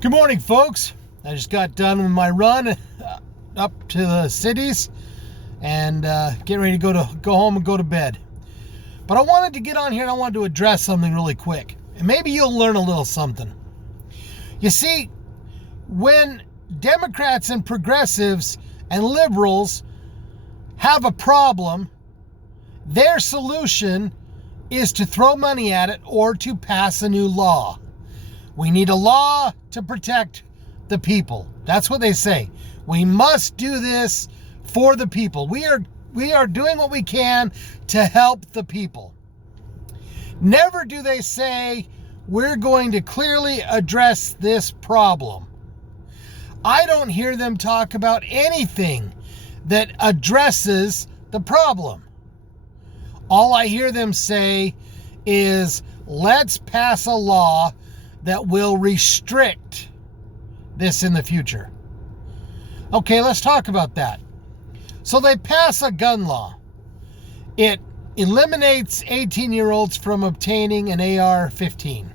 Good morning, folks. I just got done with my run up to the cities and getting ready to go home and go to bed. But I wanted to get on here and I wanted to address something really quick. And maybe you'll learn a little something. You see, when Democrats and progressives and liberals have a problem, their solution is to throw money at it or to pass a new law. We need a law to protect the people. That's what they say. We must do this for the people. We are doing what we can to help the people. Never do they say we're going to clearly address this problem. I don't hear them talk about anything that addresses the problem. All I hear them say is, let's pass a law that will restrict this in the future. Okay, let's talk about that. So they pass a gun law. It eliminates 18-year-olds from obtaining an AR-15.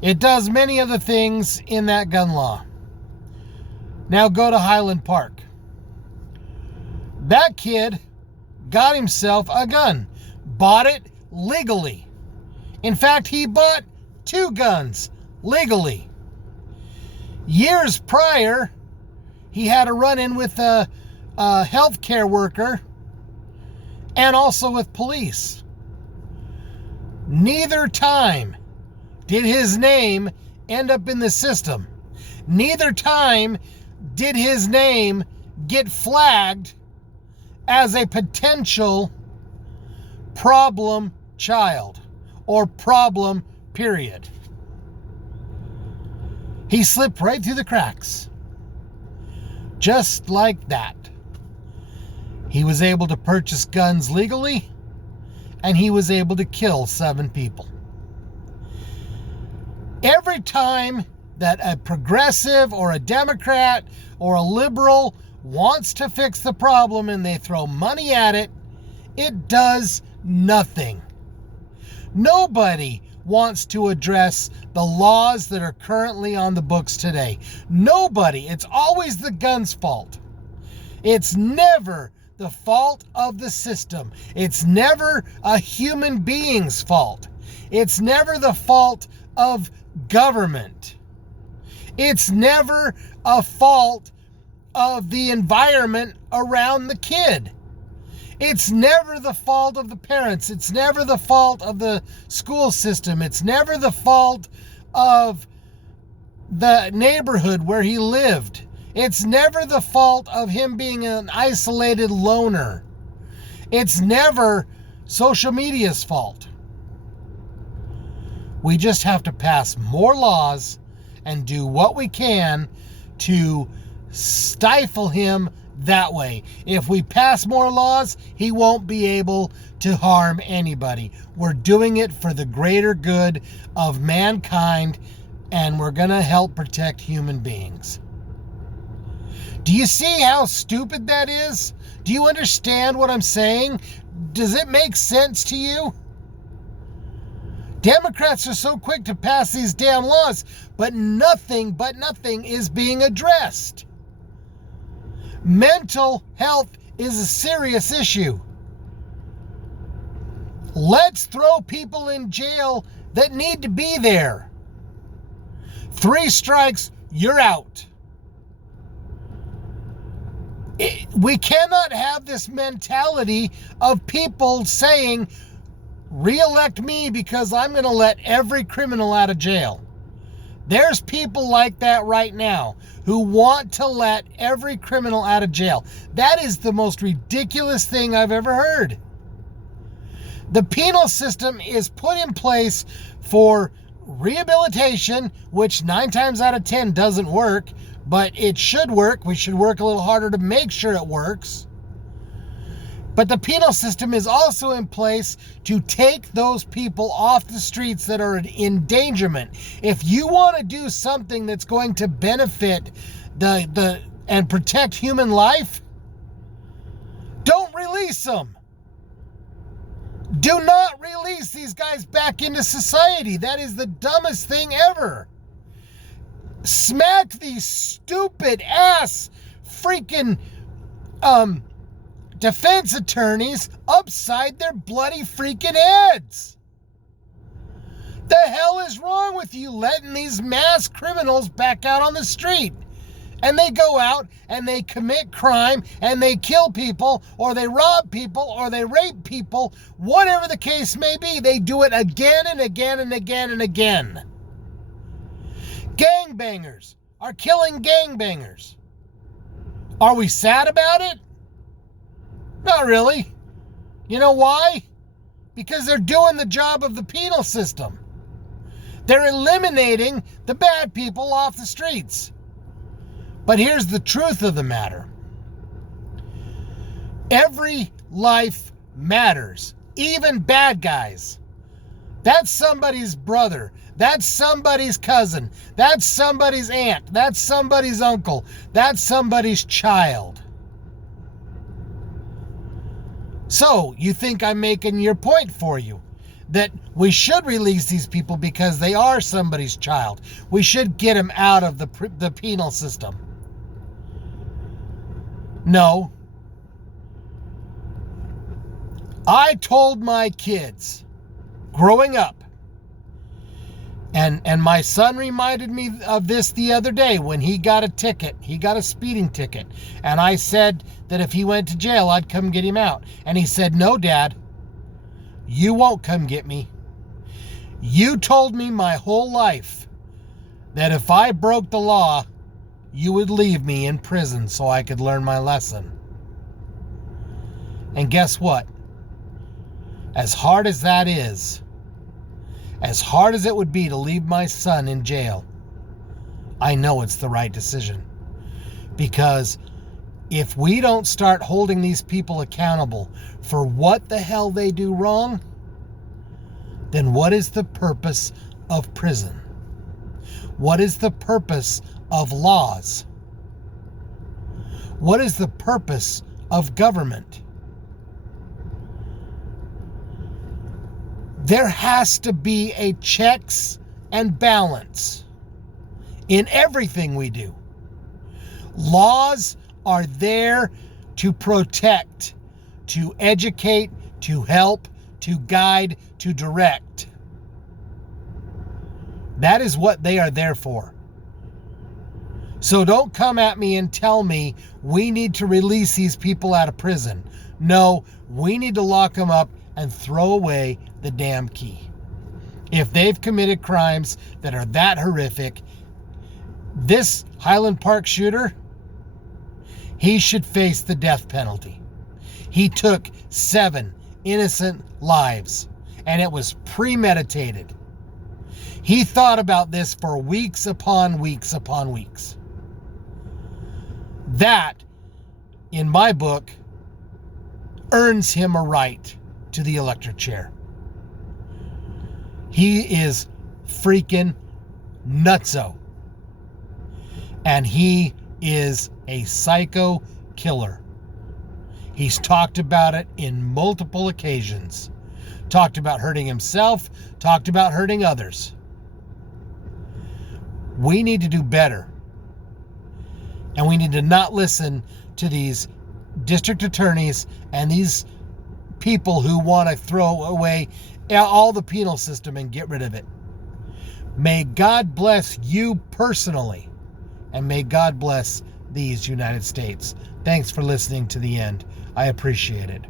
It does many other things in that gun law. Now go to Highland Park. That kid got himself a gun, bought it legally. In fact, he bought 2 guns legally. Years prior, he had a run-in with a healthcare worker and also with police. Neither time did his name end up in the system. Neither time did his name get flagged as a potential problem child or problem period. He slipped right through the cracks. Just like that. He was able to purchase guns legally, and he was able to kill 7 people. Every time that a progressive or a Democrat or a liberal wants to fix the problem and they throw money at it, it does nothing. Nobody wants to address the laws that are currently on the books today. Nobody. It's always the gun's fault. It's never the fault of the system. It's never a human being's fault. It's never the fault of government. It's never a fault of the environment around the kid. It's never the fault of the parents. It's never the fault of the school system. It's never the fault of the neighborhood where he lived. It's never the fault of him being an isolated loner. It's never social media's fault. We just have to pass more laws and do what we can to stifle him that way. If we pass more laws, he won't be able to harm anybody. We're doing it for the greater good of mankind, and we're going to help protect human beings. Do you see how stupid that is? Do you understand what I'm saying? Does it make sense to you? Democrats are so quick to pass these damn laws, but nothing is being addressed. Mental health is a serious issue. Let's throw people in jail that need to be there. 3 strikes, you're out. We cannot have this mentality of people saying, re-elect me because I'm going to let every criminal out of jail. There's people like that right now who want to let every criminal out of jail. That is the most ridiculous thing I've ever heard. The penal system is put in place for rehabilitation, which 9 times out of 10 doesn't work, but it should work. We should work a little harder to make sure it works. But the penal system is also in place to take those people off the streets that are in endangerment. If you want to do something that's going to benefit and protect human life, don't release them. Do not release these guys back into society. That is the dumbest thing ever. smack these stupid ass freaking defense attorneys upside their bloody freaking heads. The hell is wrong with you letting these mass criminals back out on the street? And they go out and they commit crime and they kill people, or they rob people, or they rape people, whatever the case may be. They do it again and again and again and again. Gangbangers are killing gangbangers. Are we sad about it? Not really. You know why? Because they're doing the job of the penal system. They're eliminating the bad people off the streets. But here's the truth of the matter. Every life matters, even bad guys. That's somebody's brother. That's somebody's cousin. That's somebody's aunt. That's somebody's uncle. That's somebody's child. So, you think I'm making your point for you? That we should release these people because they are somebody's child. We should get them out of the penal system. No. I told my kids growing up, and my son reminded me of this the other day when he got a ticket. He got a speeding ticket. And I said that if he went to jail, I'd come get him out. And he said, "No, Dad, you won't come get me. You told me my whole life that if I broke the law, you would leave me in prison so I could learn my lesson." And guess what? As hard as that is, as hard as it would be to leave my son in jail, I know it's the right decision. Because if we don't start holding these people accountable for what the hell they do wrong, then what is the purpose of prison? What is the purpose of laws? What is the purpose of government? There has to be a checks and balance in everything we do. Laws are there to protect, to educate, to help, to guide, to direct. That is what they are there for. So don't come at me and tell me we need to release these people out of prison. No, we need to lock them up and throw away the damn key. If they've committed crimes that are that horrific, this Highland Park shooter, he should face the death penalty. He took 7 innocent lives, and it was premeditated. He thought about this for weeks upon weeks upon weeks. That, in my book, earns him a right to the electric chair. He is freaking nutso. And he is a psycho killer. He's talked about it in multiple occasions. Talked about hurting himself, talked about hurting others. We need to do better. And we need to not listen to these district attorneys and these people who want to throw away all the penal system and get rid of it. May God bless you personally, and may God bless these United States. Thanks for listening to the end. I appreciate it.